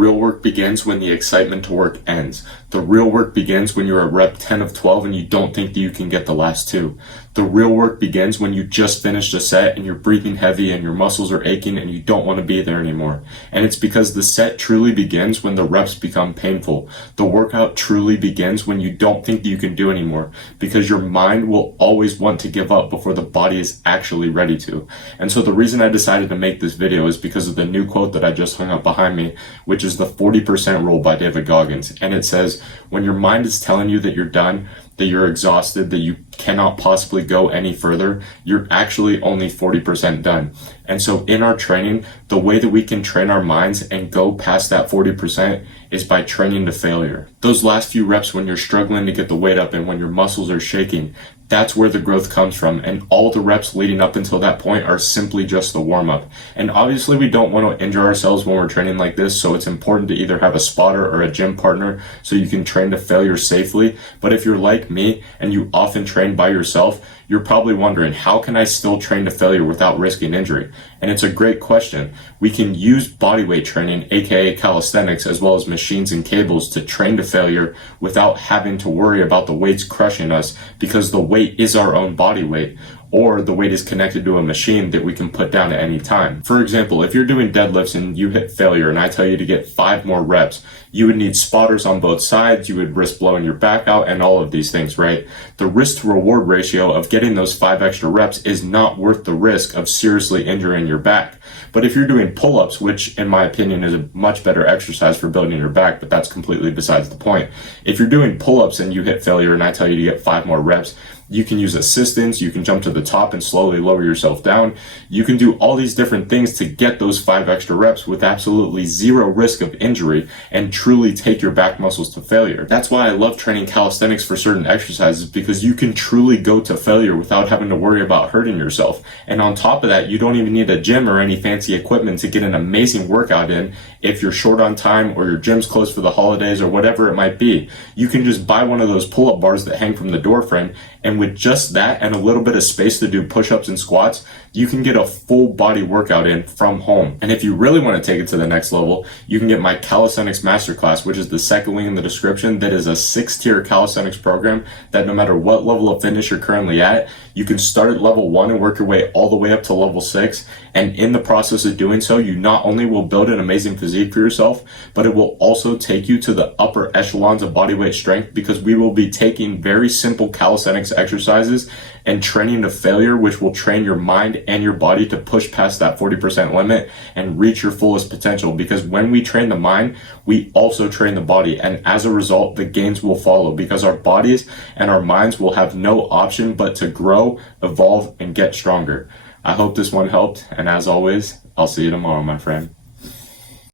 real work begins when the excitement to work ends. The real work begins when you're at rep 10 of 12 and you don't think that you can get the last two. The real work begins when you just finished a set and you're breathing heavy and your muscles are aching and you don't want to be there anymore. And it's because the set truly begins when the reps become painful. The workout truly begins when you don't think that you can do anymore, because your mind will always want to give up before the body is actually ready to. And so the reason I decided to make this video is because of the new quote that I just hung up behind me, which is the 40% rule by David Goggins. And it says, when your mind is telling you that you're done, that you're exhausted, that you cannot possibly go any further, you're actually only 40% done. And so in our training, the way that we can train our minds and go past that 40% is by training to failure. Those last few reps when you're struggling to get the weight up and when your muscles are shaking, that's where the growth comes from. And all the reps leading up until that point are simply just the warm up. And obviously we don't want to injure ourselves when we're training like this. So it's important to either have a spotter or a gym partner so you can train to failure safely. But if you're like me and you often train by yourself, you're probably wondering, how can I still train to failure without risking injury? And it's a great question. We can use bodyweight training, aka calisthenics, as well as machines and cables to train to failure without having to worry about the weights crushing us, because the weight is our own body weight, or the weight is connected to a machine that we can put down at any time. For example, if you're doing deadlifts and you hit failure and I tell you to get 5 more reps, you would need spotters on both sides, you would risk blowing your back out and all of these things, right? The risk to reward ratio of getting those 5 extra reps is not worth the risk of seriously injuring your back. But if you're doing pull-ups, which in my opinion is a much better exercise for building your back, but that's completely besides the point. If you're doing pull-ups and you hit failure and I tell you to get 5 more reps, you can use assistance, you can jump to the top and slowly lower yourself down. You can do all these different things to get those 5 extra reps with absolutely zero risk of injury and truly take your back muscles to failure. That's why I love training calisthenics for certain exercises, because you can truly go to failure without having to worry about hurting yourself. And on top of that, you don't even need a gym or any fancy equipment to get an amazing workout in if you're short on time or your gym's closed for the holidays or whatever it might be. You can just buy one of those pull-up bars that hang from the door frame, and with just that and a little bit of space to do push-ups and squats, you can get a full body workout in from home. And if you really want to take it to the next level, you can get my Calisthenics Masterclass, which is the second link in the description. That is a 6-tier calisthenics program that no matter what level of fitness you're currently at, you can start at level 1 and work your way all the way up to level 6. And in the process of doing so, you not only will build an amazing physique for yourself, but it will also take you to the upper echelons of bodyweight strength, because we will be taking very simple calisthenics exercises and training to failure, which will train your mind and your body to push past that 40% limit and reach your fullest potential. Because when we train the mind, we also train the body, and as a result, the gains will follow, because our bodies and our minds will have no option but to grow, evolve, and get stronger. I hope this one helped, and as always, I'll see you tomorrow, my friend.